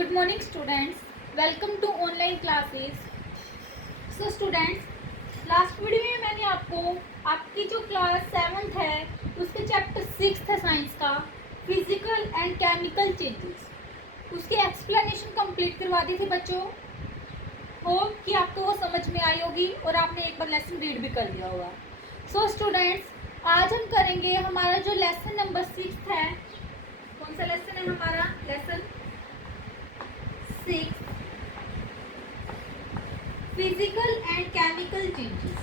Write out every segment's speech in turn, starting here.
Good morning students, welcome to online classes. So students, last video में मैंने आपको आपकी जो क्लास 7th है उसके चैप्टर 6 है साइंस का, फिजिकल एंड केमिकल चेंजेस, उसकी एक्सप्लेनेशन कंप्लीट करवा दी थी बच्चों। होप कि आपको वो समझ में आई होगी और आपने एक बार लेसन रीड भी कर लिया होगा। सो स्टूडेंट्स, आज हम करेंगे हमारा जो लेसन नंबर 6 है। कौन सा लेसन है हमारा? Lesson 6, physical and chemical changes.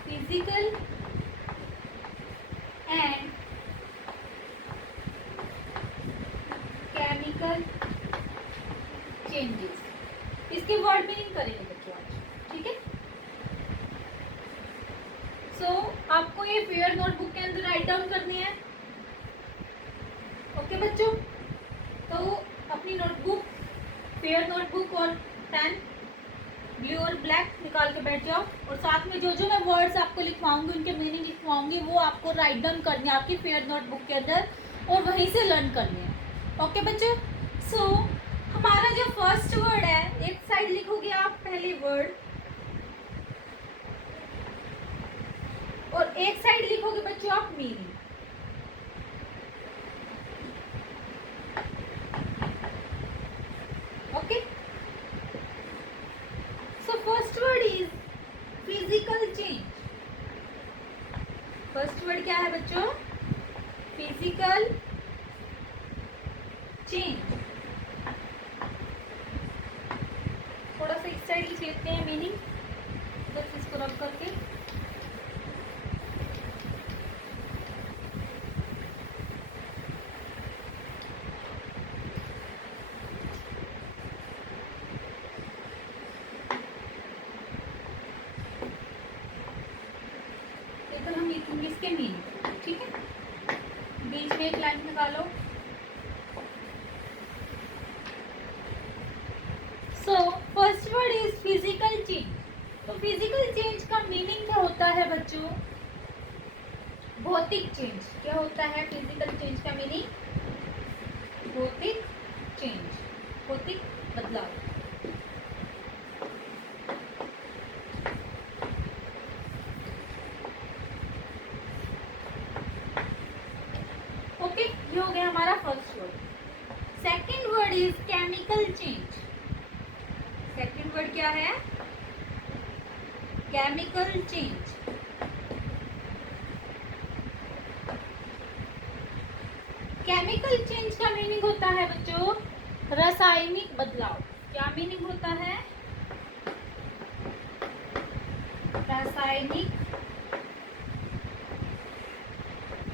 Physical and chemical changes, इसके वर्ड मीनिंग करेंगे बच्चों आज, ठीक है। सो आपको ये फेयर नोटबुक के अंदर राइट डाउन करनी है। ओके बच्चों, तो अपनी नोटबुक, फेयर नोटबुक और पेन ब्लू और ब्लैक निकाल के बैठ जाओ और साथ में जो जो मैं वर्ड्स आपको लिखवाऊंगी उनके मीनिंग लिखवाऊंगी, वो आपको राइट डाउन करनी है आपकी फेयर नोटबुक के अंदर और वहीं से लर्न करनी है। ओके बच्चों, सो हमारा जो फर्स्ट वर्ड है, एक साइड लिखोगे आप पहले वर्ड और एक साइड लिखोगे बच्चों आप meaning. Okay, so first word is physical change. First word क्या है बच्चों? Physical change. थोड़ा सा इस साइड लिख लेते हैं मीनिंग, बस इसको रब करके। तो हम लिखेंगे इसके मीनिंग, ठीक है। बीच में एक लाइन निकालो। So first word is physical change. तो फिजिकल चेंज का मीनिंग क्या होता है बच्चों? भौतिक चेंज। क्या होता है फिजिकल चेंज का मीनिंग? भौतिक चेंज, भौतिक बदलाव। ओके, ये हो गया हमारा first word. Second word is chemical change. Second word क्या है? Chemical change. केमिकल चेंज का मीनिंग होता है बच्चों रासायनिक बदलाव। क्या मीनिंग होता है? रासायनिक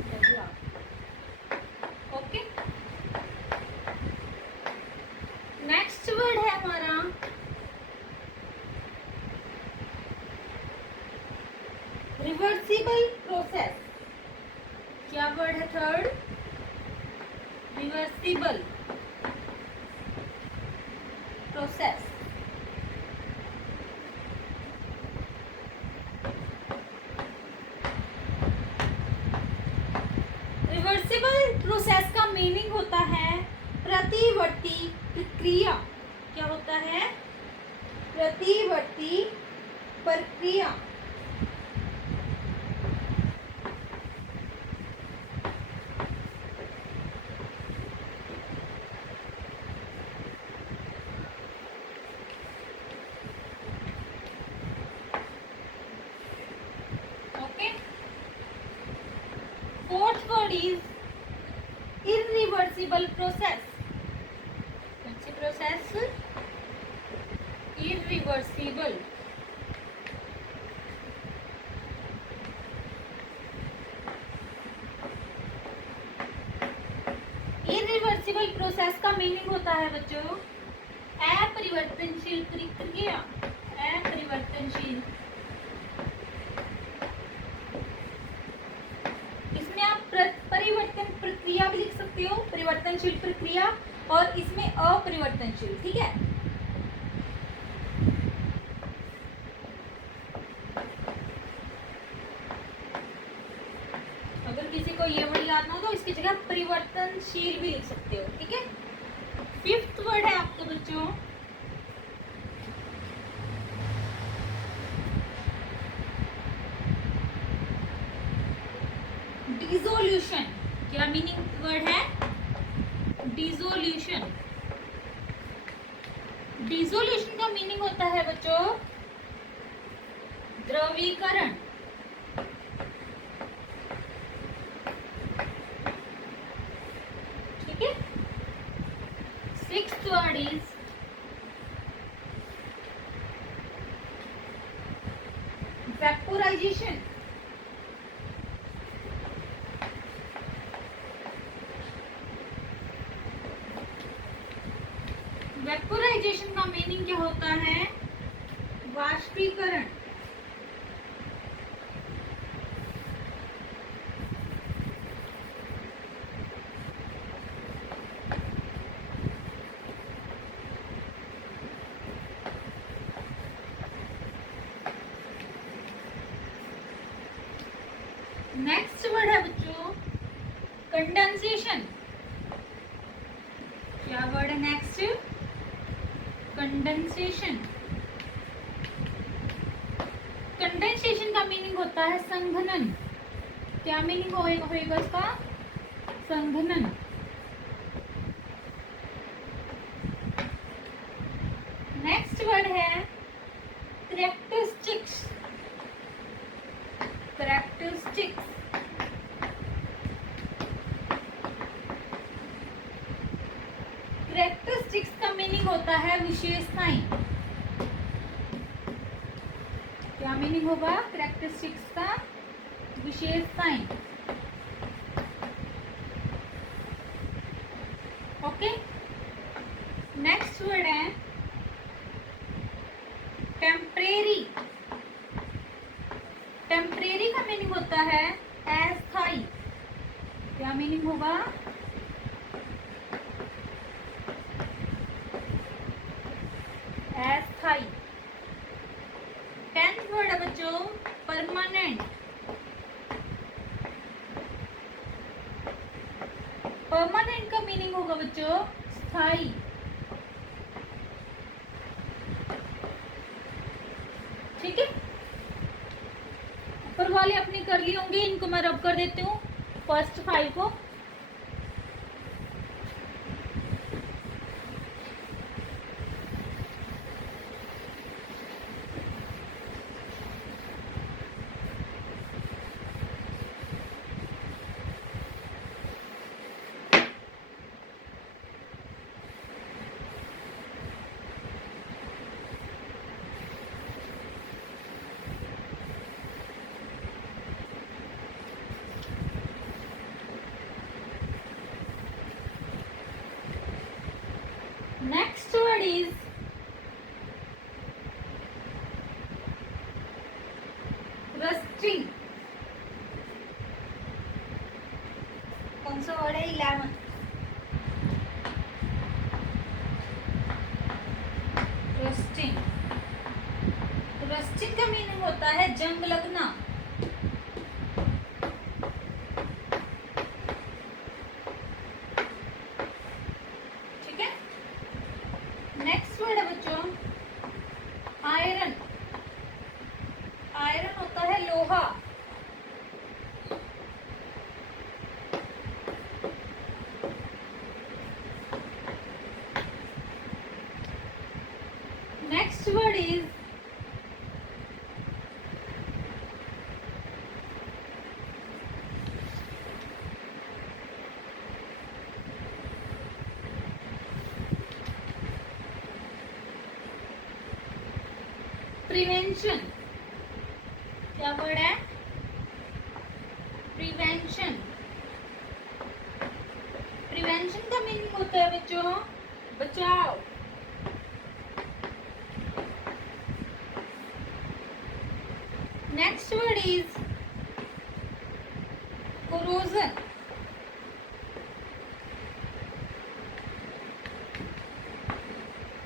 बदलाव। ओके, नेक्स्ट वर्ड है हमारा रिवर्सिबल प्रोसेस। क्या वर्ड है third? Reversible process. Reversible process का मीनिंग होता है प्रतिवर्ती प्रक्रिया। क्या होता है? प्रतिवर्ती प्रक्रिया। Fourth word is irreversible process. कौन सी प्रोसेस? Irreversible. Irreversible प्रोसेस का मीनिंग होता है बच्चों अपरिवर्तनशील प्रक्रिया। अपरिवर्तनशील, इसमें आप परिवर्तन प्रक्रिया भी लिख सकते हो, परिवर्तनशील प्रक्रिया, और इसमें अपरिवर्तनशील, ठीक है। अगर किसी को ये वर्ड याद ना हो तो इसकी जगह परिवर्तनशील भी लिख सकते हो, ठीक है। फिफ्थ है बच्चों द्रवीकरण। ठीक है। Sixth word is vaporisation. Vaporisation का मीनिंग क्या होता है? वाष्पीकरण। नेक्स्ट वर्ड है बच्चों कंडेंसेशन। क्या वर्ड है नेक्स्ट? कंडेंसेशन। कंडेंसेशन का मीनिंग होता है संघनन। क्या मीनिंग होएगा इसका? संघनन। नेक्स्ट वर्ड है कैरेक्टरिस्टिक्स। कैरेक्टरिस्टिक्स। कैरेक्टरिस्टिक्स का मीनिंग होता है विशेषताएं। क्या मीनिंग होगा कैरेक्टरिस्टिक्स का? विशेषताएं। ओके। नेक्स्ट वर्ड है टेम्परेरी। टेम्परेरी का मीनिंग होता है अस्थाई। क्या मीनिंग होगा? अस्थाई। 10th वर्ड है बच्चों परमानेंट। परमानेंट का मीनिंग होगा बच्चों स्थाई। ठीक है। ऊपर वाले अपनी कर ली होंगी, इनको मैं रब कर देती हूँ फर्स्ट 5 को। Next word is rusting. कौन सा वर्ड है? 11। रस्टिंग। रस्टिंग का मीनिंग होता है जंग लगना। ठीक है। नेक्स्ट वर्ड है बच्चों आयरन। आयरन होता है लोहा। Next word is prevention. क्या वर्ड है? प्रिवेंशन। प्रिवेंशन का मीनिंग होता है बच्चों बचाव। Next word is corrosion.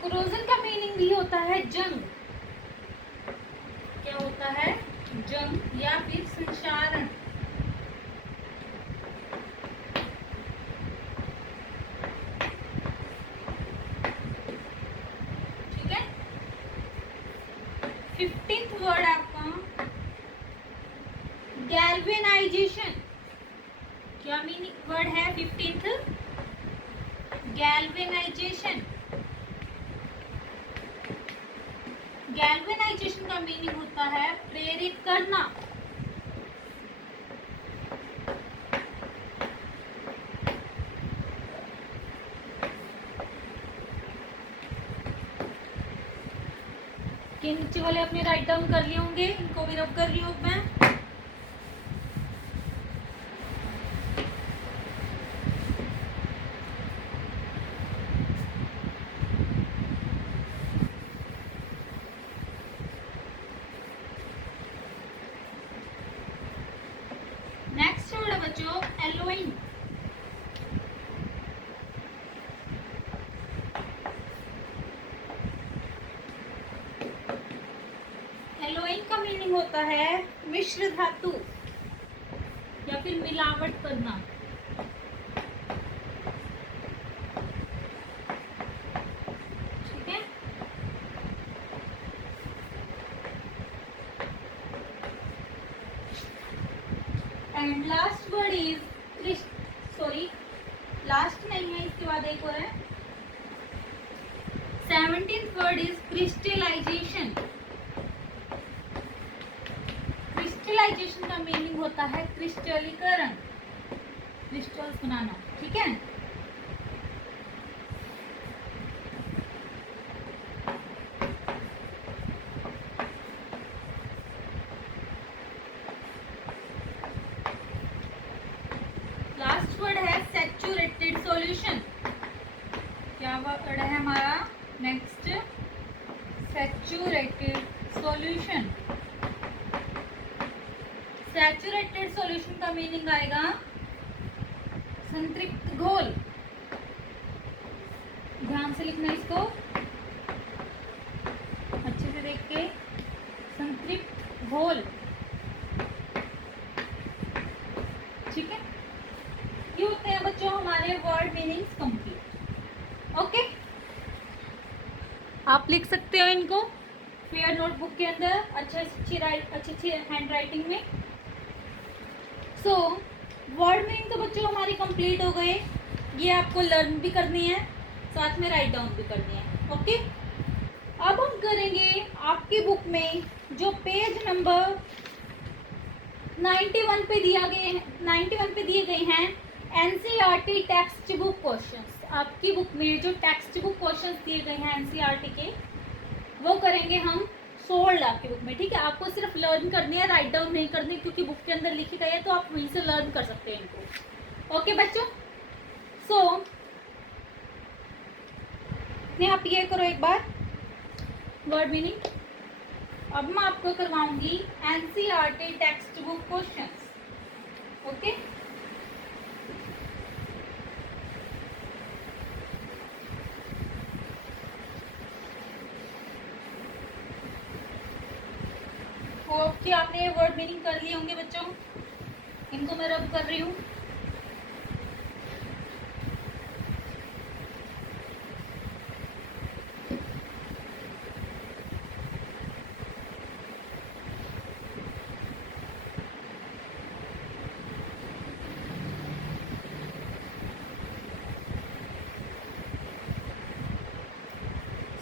Corrosion का मीनिंग भी होता है जंग। क्या होता है? जंग या फिर संचारण। ठीक है। 15th वर्ड आपका गैल्वेनाइजेशन। क्या मीनिंग वर्ड है 15th? गैल्वेनाइजेशन। गैल्वेनाइजेशन का मीनिंग होता है प्रेरित करना। कि नीचे वाले अपने राइट डाउन कर लिए होंगे, इनको भी रब कर रही हूँ मैं। नेक्स्ट वर्ड है बच्चों एलोइंग। एलोइंग का मीनिंग होता है मिश्र धातु या फिर मिलावट करना। ठीक है, and last word is sorry last नहीं है, इसके बाद एक और है 17th word is crystallization. Crystallization का मीनिंग होता है क्रिस्टलीकरण, क्रिस्टल्स बनाना। ठीक है, लास्ट वर्ड है सैचुरेटेड सॉल्यूशन। क्या वर्ड है हमारा next? Saturated solution. Saturated solution का मीनिंग आएगा संतृप्त घोल। ध्यान से लिखना इसको अच्छे से देख के, संतृप्त घोल। ठीक है, ये होते हैं बच्चों हमारे वर्ड मीनिंग्स कंप्लीट। ओके, आप लिख सकते हो इनको फेयर नोटबुक के अंदर अच्छी हैंड राइटिंग में। सो वर्ड मीनिंग तो बच्चों हमारी कंप्लीट हो गए। ये आपको लर्न भी करनी है, साथ में राइट डाउन भी करनी है। ओके, अब हम करेंगे आपकी बुक में जो पेज नंबर 91 पे दिए गए हैं एनसीईआरटी टेक्स्ट बुक क्वेश्चंस। आपकी बुक में जो टेक्स्ट बुक क्वेश्चंस दिए गए हैं एनसीईआरटी के, वो करेंगे हम 16 आपकी बुक में। ठीक है, आपको सिर्फ लर्न करनी है, राइट डाउन नहीं करनी, क्योंकि बुक के अंदर लिखी गई है तो आप वहीं से लर्न कर सकते हैं इनको। ओके बच्चों, सो आप ये करो एक बार वर्ड मीनिंग। अब मैं आपको करवाऊंगी NCERT text book questions. Okay, okay, आपने ये वर्ड मीनिंग कर लिए होंगे बच्चों, इनको मैं रब कर रही हूँ।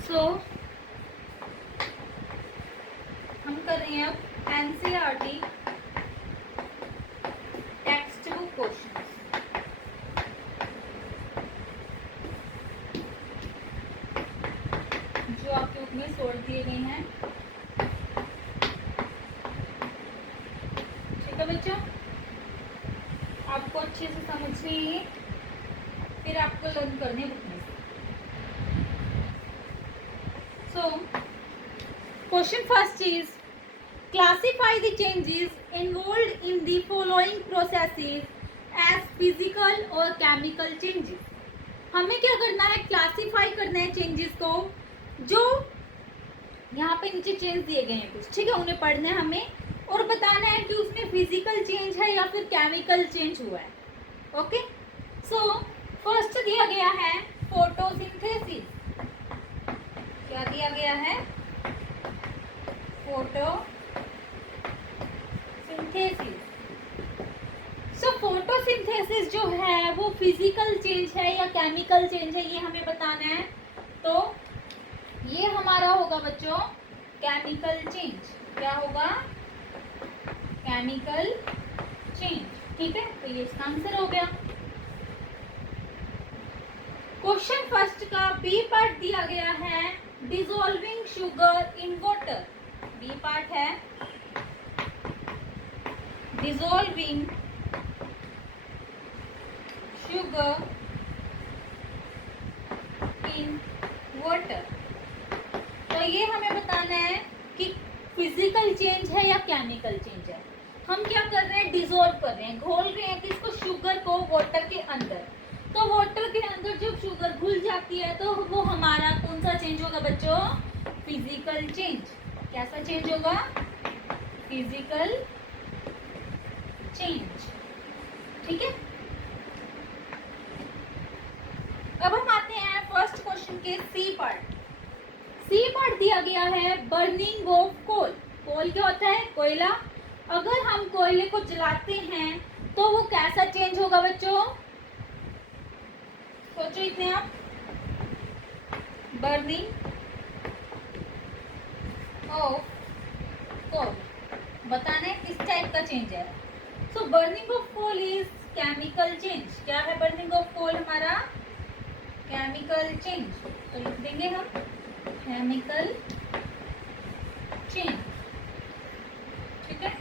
सो हम कर रहे हैं अब एनसीईआरटी टेक्स्ट बुक क्वेश्चंस। जो आपके बुक में सोल्व दिए गए हैं। ठीक है बच्चों, आपको अच्छे से समझ लीजिए, फिर आपको लर्न करने बुक में। So question first is classify the changes involved in the following processes as physical और chemical changes। हमें क्या करना है, क्लासीफाई करना है चेंजेस को, जो यहाँ पे नीचे चेंज दिए गए हैं कुछ। ठीक है, उन्हें पढ़ना है हमें और बताना है कि उसमें फिजिकल चेंज है या फिर केमिकल चेंज हुआ है। ओके, सो फर्स्ट दिया गया है फोटोसिंथेसिस। क्या दिया गया है? फोटोसिंथेसिस। सो फोटोसिंथेसिस जो है वो फिजिकल चेंज है या केमिकल चेंज है, ये हमें बताना है। तो ये हमारा होगा बच्चों केमिकल चेंज। क्या होगा? Chemical change. ठीक है, तो ये इसका आंसर हो गया। क्वेश्चन फर्स्ट का बी पार्ट दिया गया है dissolving sugar in water. B part है डिसॉल्विंग शुगर इन वाटर। तो ये हमें बताना है कि फिजिकल चेंज है या केमिकल चेंज है। हम क्या कर रहे हैं? डिसॉल्व कर रहे हैं, घोल रहे हैं किसको? शुगर को वाटर के अंदर। तो वाटर के अंदर जब शुगर घुल जाती है तो वो हमारा कौन सा चेंज होगा बच्चों? Physical change. कैसा चेंज होगा? Physical change. ठीक है, अब हम आते हैं फर्स्ट क्वेश्चन के सी पार्ट। सी पार्ट दिया गया है बर्निंग ऑफ कोल। कोल क्या होता है? कोयला। अगर हम कोयले को जलाते हैं तो वो कैसा चेंज होगा बच्चों? सोचो इतने आप। बर्निंग ऑफ कोल बताना है किस टाइप का चेंज है। So burning of coal is chemical change. क्या है बर्निंग ऑफ कोल? हमारा केमिकल चेंज। तो लिख देंगे हम केमिकल चेंज। ठीक है,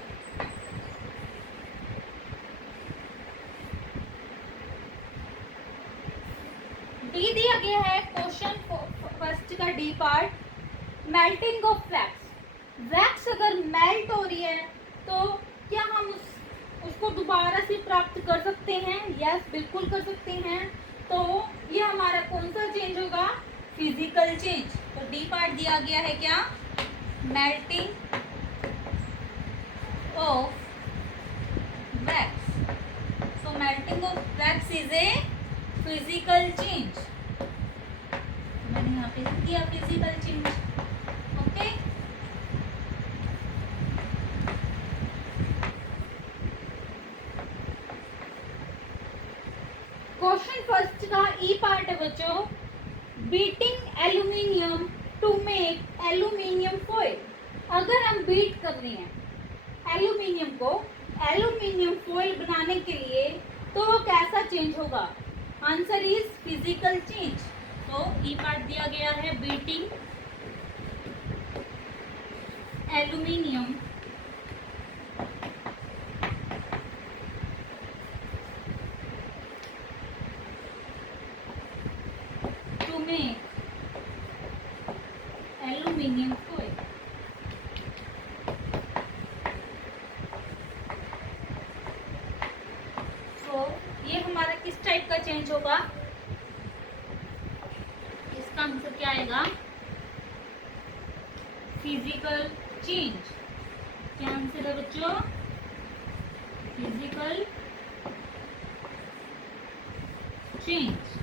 डी दिया गया है क्वेश्चन फर्स्ट का D part melting of wax. Wax अगर मेल्ट हो रही है तो क्या हम उसको दोबारा से प्राप्त कर सकते हैं? यस, बिल्कुल कर सकते हैं। तो ये हमारा कौन सा चेंज होगा? Physical change. तो डी पार्ट दिया गया है क्या? Melting of wax. So melting of wax is a physical change. मैंने यहाँ पे लिख दिया physical change. Okay, question first का ई पार्ट है बच्चों beating aluminium to make aluminium foil. अगर हम बीट कर रहे हैं एल्यूमिनियम को एल्यूमिनियम फॉइल बनाने के लिए तो वो कैसा चेंज होगा? Answer is physical change. तो ई पार्ट दिया गया है beating aluminium to make aluminium foil. तो ये हमारा किस टाइप का चेंज होगा? इसका आंसर क्या आएगा? Physical change. क्या आंसर है बच्चों? Physical change.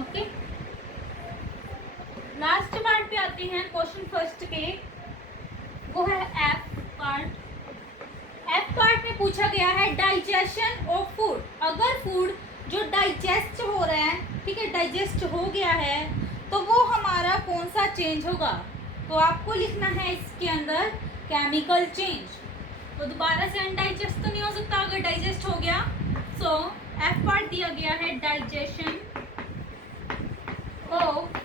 Okay, last part पे आते हैं क्वेश्चन फर्स्ट के, वो है एफ पार्ट। एफ पार्ट में पूछा गया है डाइजेशन ऑफ फूड। अगर फूड जो डाइजेस्ट हो रहा है, ठीक है, डाइजेस्ट हो गया है तो वो हमारा कौन सा चेंज होगा? तो आपको लिखना है इसके अंदर केमिकल चेंज। तो दोबारा से अनडाइजेस्ट तो नहीं हो सकता अगर डाइजेस्ट हो गया। सो एफ पार्ट दिया गया है डाइजेशन ऑफ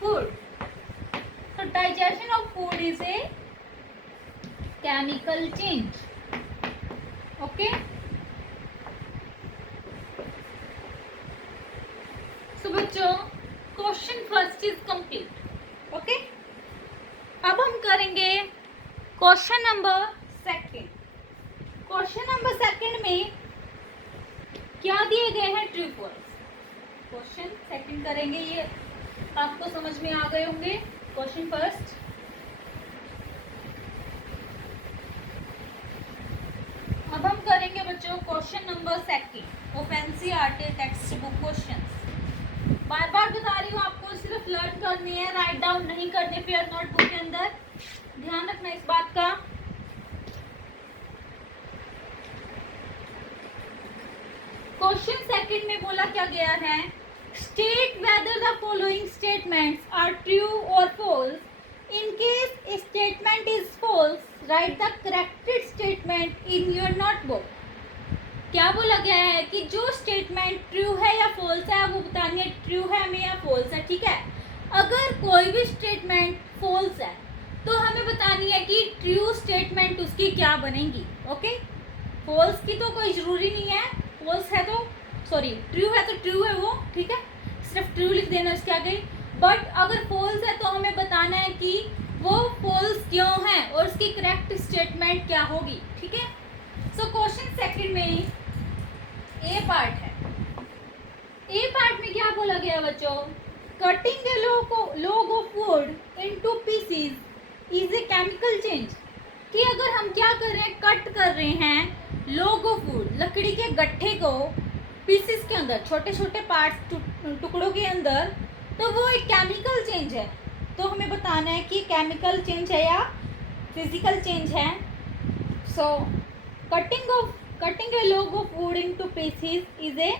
फूड। तो digestion of food is a chemical change. Okay, so बच्चों question first is complete. Okay, अब हम करेंगे question number second. Question number second में क्या दिए गए हैं? True false. क्वेश्चन सेकंड करेंगे, ये आपको समझ में आ गए होंगे। क्वेश्चन फर्स्ट, अब हम करेंगे बच्चों question number second of NCERT text book questions. बार बार बता रही हूँ आपको, सिर्फ लर्न करनी है, राइट डाउन नहीं करने फेयर नोटबुक के अंदर। ध्यान रखना इस बात का। क्वेश्चन सेकंड में बोला क्या गया है? State whether the following statements are true or false. In case a statement is false, write the corrected statement in your notebook. क्या बोला गया है कि जो स्टेटमेंट ट्रू है या फॉल्स है वो बतानी है ट्रू है हमें या फॉल्स है, ठीक है। अगर कोई भी स्टेटमेंट फॉल्स है तो हमें बतानी है कि ट्रू स्टेटमेंट उसकी क्या बनेगी। ओके, फॉल्स की तो कोई ज़रूरी नहीं है, फॉल्स है तो सॉरी ट्रू है तो ट्रू है वो, ठीक है, सिर्फ ट्रू लिख देना उसके आगे। बट अगर फॉल्स है तो हमें बताना है कि वो फॉल्स क्यों है और उसकी करेक्ट स्टेटमेंट क्या होगी, ठीक है। सो क्वेश्चन सेकंड में ए पार्ट है। ए पार्ट में क्या बोला गया बच्चों, cutting A log of wood into pieces is a chemical change। कि अगर हम क्या कर रहे हैं, कट कर रहे हैं log of wood, लकड़ी के गट्ठे को पीसेस के अंदर, छोटे छोटे पार्ट्स, टुकड़ों के अंदर, तो वो एक केमिकल चेंज है। तो हमें बताना है कि केमिकल चेंज है या फिजिकल चेंज है। सो cutting a log of wood into pieces is a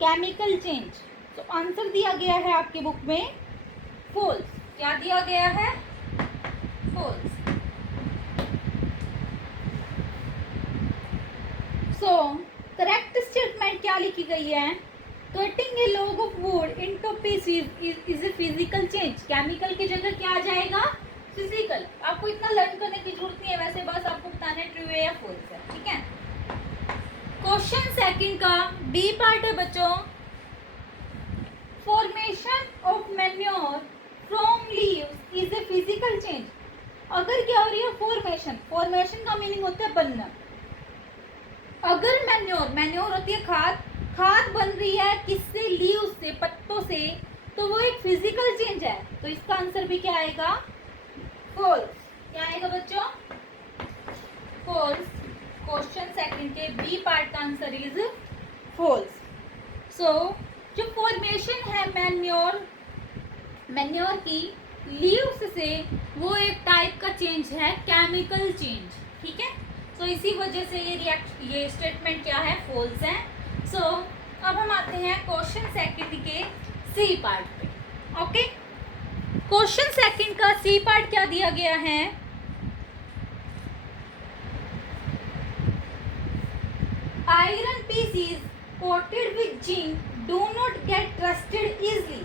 chemical change। तो आंसर दिया गया है आपकी बुक में फॉल्स। क्या दिया गया है, फॉल्स। सो करेक्ट स्टेटमेंट क्या लिखी गई है, cutting A log of wood into pieces is a physical change। Chemical की जगह क्या आ जाएगा, फिजिकल। आपको इतना लर्न करने की जरूरत नहीं है, वैसे बस आपको बताना है ट्रू है या फॉल्स है, ठीक है। क्वेश्चन सेकंड का डी पार्ट है बच्चों, formation of manure from leaves is a physical change. अगर क्या हो रही है फॉर्मेशन, फॉर्मेशन का मीनिंग होता है बनना। अगर मैन्योर होती है खाद बन रही है किससे, लीव्स से, पत्तों से, तो वो एक फिजिकल चेंज है। तो इसका आंसर भी क्या आएगा, फॉल्स। क्या आएगा बच्चों, फॉल्स। क्वेश्चन सेकंड के बी पार्ट का आंसर इज फॉल्स। सो जो फॉर्मेशन है मैन्योर की लीव्स से, वो एक टाइप का चेंज है, केमिकल चेंज, ठीक है। सो इसी वजह से ये स्टेटमेंट क्या है, फॉल्स है। सो अब हम आते हैं क्वेश्चन सेकंड के सी पार्ट पे। ओके, क्वेश्चन सेकंड का सी पार्ट क्या दिया गया है, iron pieces coated with zinc do not get rusted easily.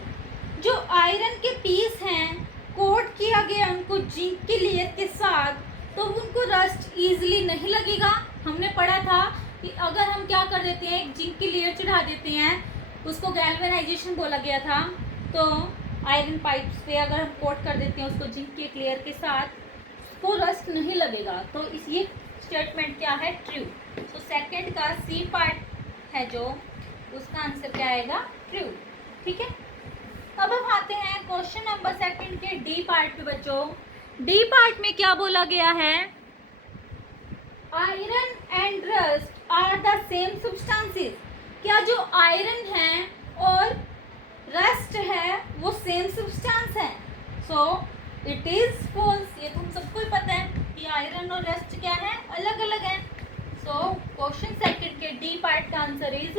जो आयरन के पीस हैं कोट किया गया उनको जिंक की लेयर के साथ, तो उनको रस्ट इजीली नहीं लगेगा। हमने पढ़ा था कि अगर हम क्या कर देते हैं, एक जिंक की लेयर चढ़ा देते हैं, उसको गैल्वेनाइजेशन बोला गया था। तो आयरन पाइप्स पे अगर हम कोट कर देते हैं उसको जिंक की एक लेयर के साथ, उसको रस्ट नहीं लगेगा। तो इस ये स्टेटमेंट क्या है, ट्रू। तो सेकंड का सी पार्ट है जो, उसका आंसर क्या आएगा, ट्रू, ठीक है। अब हम आते हैं क्वेश्चन नंबर सेकंड के डी पार्ट पे बच्चों। डी पार्ट में क्या बोला गया है, iron and rust are the same substances. क्या जो आयरन है और रस्ट है वो सेम सब्सटेंस है। So it is false. ये तुम सबको ही पता है कि आयरन और रस्ट क्या है, अलग अलग है। सो क्वेश्चन सेकंड के डी पार्ट का answer is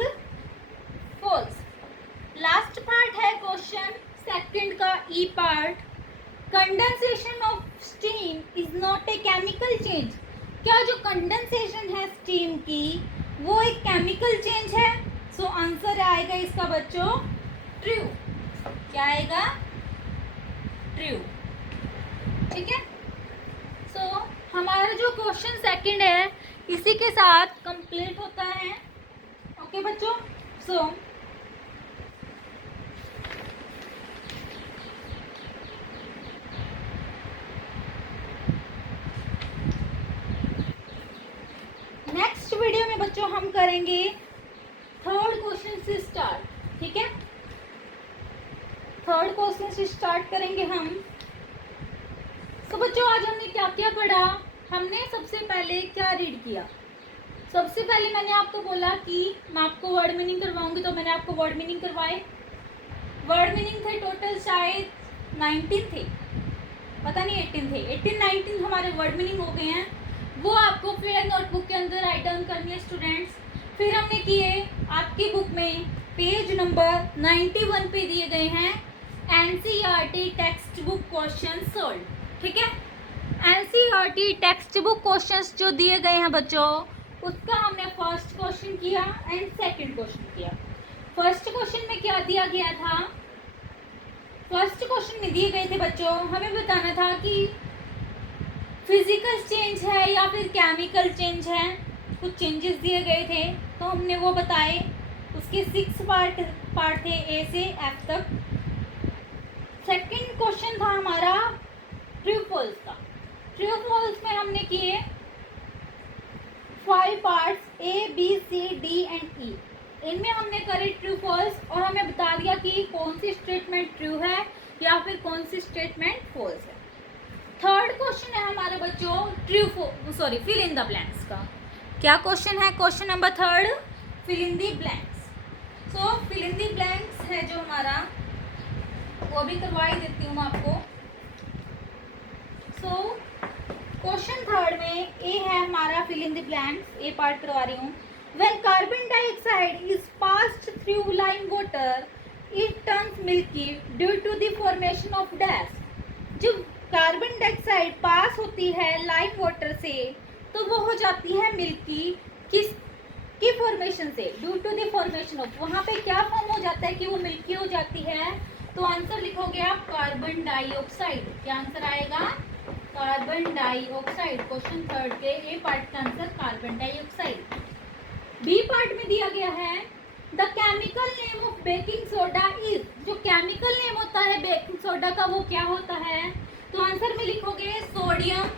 false. Last part है क्वेश्चन सेकंड का E part, condensation of steam is not a chemical change. क्या जो कंडेंसेशन है स्टीम की वो एक केमिकल चेंज है। सो आंसर आएगा इसका बच्चों ट्रू। क्या आएगा, ट्रू, ठीक है। सो हमारा जो क्वेश्चन सेकंड है इसी के साथ कंप्लीट होता है। ओके बच्चों, सो नेक्स्ट वीडियो में बच्चों हम करेंगे थर्ड क्वेश्चन से स्टार्ट, ठीक है। थर्ड क्वेश्चन से स्टार्ट करेंगे हम। तो बच्चों आज हमने क्या क्या पढ़ा, हमने सबसे पहले क्या रीड किया। सबसे पहले मैंने आपको बोला कि मैं आपको वर्ड मीनिंग करवाऊंगी, तो मैंने आपको वर्ड मीनिंग करवाए। वर्ड मीनिंग थे टोटल शायद 19 थे, पता नहीं 18 थे, 18-19 हमारे वर्ड मीनिंग हो गए हैं। वो आपको फिर नोटबुक के अंदर राइट डाउन करनी है स्टूडेंट्स। फिर हमने किए आपकी बुक में पेज नंबर 91 पे दिए गए हैं NCERT text book question solve. ठीक है, एनसीईआरटी टेक्स्ट बुक क्वेश्चंस जो दिए गए हैं बच्चों, उसका हमने फर्स्ट क्वेश्चन किया एंड सेकंड क्वेश्चन किया। फर्स्ट क्वेश्चन में क्या दिया गया था? फर्स्ट क्वेश्चन में दिए गए थे बच्चों, हमें बताना था कि फिजिकल चेंज है या फिर केमिकल चेंज है। कुछ चेंजेस दिए गए थे तो हमने वो बताए। उसके 6 पार्ट थे ए से एफ तक। सेकंड क्वेश्चन था हमारा ट्रू फॉल्स का। ट्रू फॉल्स में हमने किए 5 parts A B C D and E. इनमें हमने करे ट्रू फॉल्स और हमें बता दिया कि कौन सी स्टेटमेंट ट्रू है या फिर कौन सी स्टेटमेंट फॉल्स है। थर्ड क्वेश्चन है हमारे बच्चों फिल इन द ब्लैंक्स का। क्या क्वेश्चन है? Question number third, fill in the blanks. So fill in the blanks है जो हमारा, वो भी करवा ही देती हूँ आपको। सो क्वेश्चन थर्ड में ए है हमारा fill in the blanks, A part करवा रही हूँ। When carbon dioxide is passed through lime water, it turns milky due to the formation of dash. जब कार्बन डाइऑक्साइड पास होती है लाइम वाटर से तो वो हो जाती है मिल्की। किस की फॉर्मेशन से? Due to the formation of. वहाँ पे क्या फॉर्म हो जाता है कि वो मिल्की हो जाती है? तो आंसर लिखोगे आप कार्बन डाइऑक्साइड। क्या आंसर आएगा? Carbon dioxide. क्वेश्चन थर्ड के ए पार्ट का answer carbon dioxide. B part में दिया गया है the chemical name of baking soda is. जो केमिकल नेम होता है बेकिंग सोडा का वो क्या होता है? तो आंसर में लिखोगे सोडियम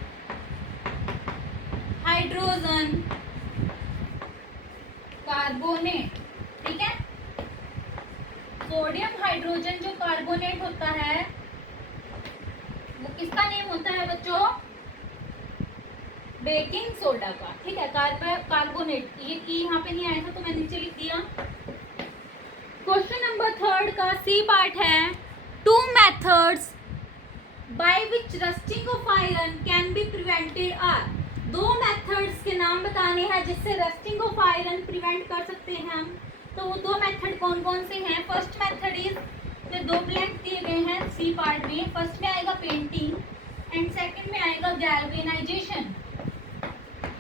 हाइड्रोजन कार्बोनेट। ठीक है, सोडियम हाइड्रोजन जो कार्बोनेट होता है वो किसका नेम होता है बच्चों? बेकिंग सोडा का। ठीक है, कार्बोनेट। ये की यहाँ पे नहीं आया था तो मैं नीचे लिख दिया। क्वेश्चन नंबर थर्ड का सी पार्ट है 2 methods by which rusting of iron can be prevented are. 2 methods के नाम बताने हैं जिससे रस्टिंग ऑफ आयरन प्रिवेंट कर सकते हैं हम। तो वो 2 मेथड कौन कौन से हैं? फर्स्ट मेथड इज, जो 2 ब्लैंक दिए गए हैं सी पार्ट में। फर्स्ट में आएगा पेंटिंग एंड सेकंड में आएगा गैल्वेनाइजेशन।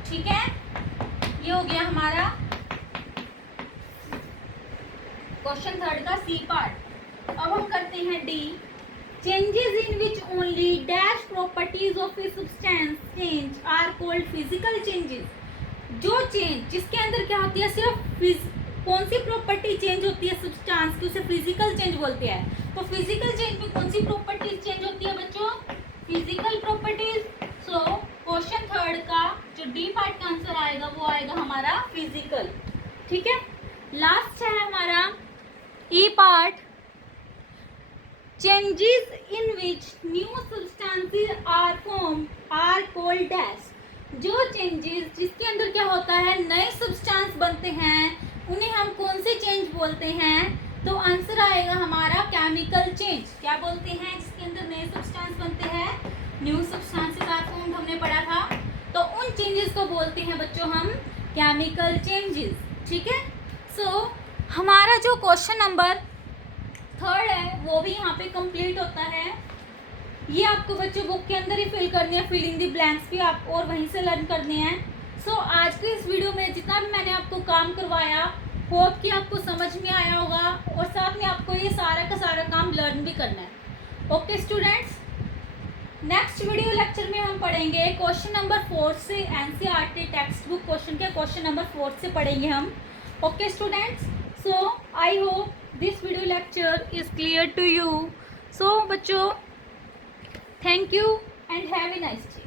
ठीक है, ये हो गया हमारा क्वेश्चन थर्ड का सी पार्ट। अब हम करते हैं D. Changes in which only dash properties of a substance change are called physical changes. जो चेंज जिसके अंदर क्या होती है, सिर्फ कौन सी प्रॉपर्टी चेंज होती है सब्सटेंस की, उसे फिजिकल चेंज बोलते हैं। तो फिजिकल चेंज में कौन सी प्रॉपर्टीज चेंज होती है बच्चों? Physical properties. So question third का जो डी पार्ट का आंसर आएगा वो आएगा हमारा फिजिकल। ठीक है, लास्ट है हमारा E part, changes in which new substances are form are called dash. जो चेंजेस जिसके अंदर क्या होता है, नए सब्सटेंस बनते हैं, उन्हें हम कौन से चेंज बोलते हैं? तो आंसर आएगा हमारा केमिकल चेंज। क्या बोलते हैं? जिसके अंदर नए सब्सटेंस बनते हैं, न्यू सब्सटेंसेस आर फॉर्म्ड, हमने पढ़ा था। तो उन चेंजेस को बोलते हैं बच्चों हम केमिकल चेंजेस। ठीक है, सो हमारा जो क्वेश्चन नंबर थर्ड है वो भी यहाँ पे कंप्लीट होता है। ये आपको बच्चों बुक के अंदर ही फिल करनी है, फिल इन द ब्लैंक्स भी आप और वहीं से लर्न करने हैं। सो आज के इस वीडियो में जितना भी मैंने आपको काम करवाया, होप कि आपको समझ में आया होगा और साथ में आपको ये सारा का सारा काम लर्न भी करना है। Okay students, next video lecture में हम पढ़ेंगे क्वेश्चन नंबर 4 से। एनसीईआरटी टेक्स्ट बुक क्वेश्चन के क्वेश्चन नंबर 4 से पढ़ेंगे हम। Okay students, so I hope this video lecture is clear to you. So बच्चों, thank you and have a nice day.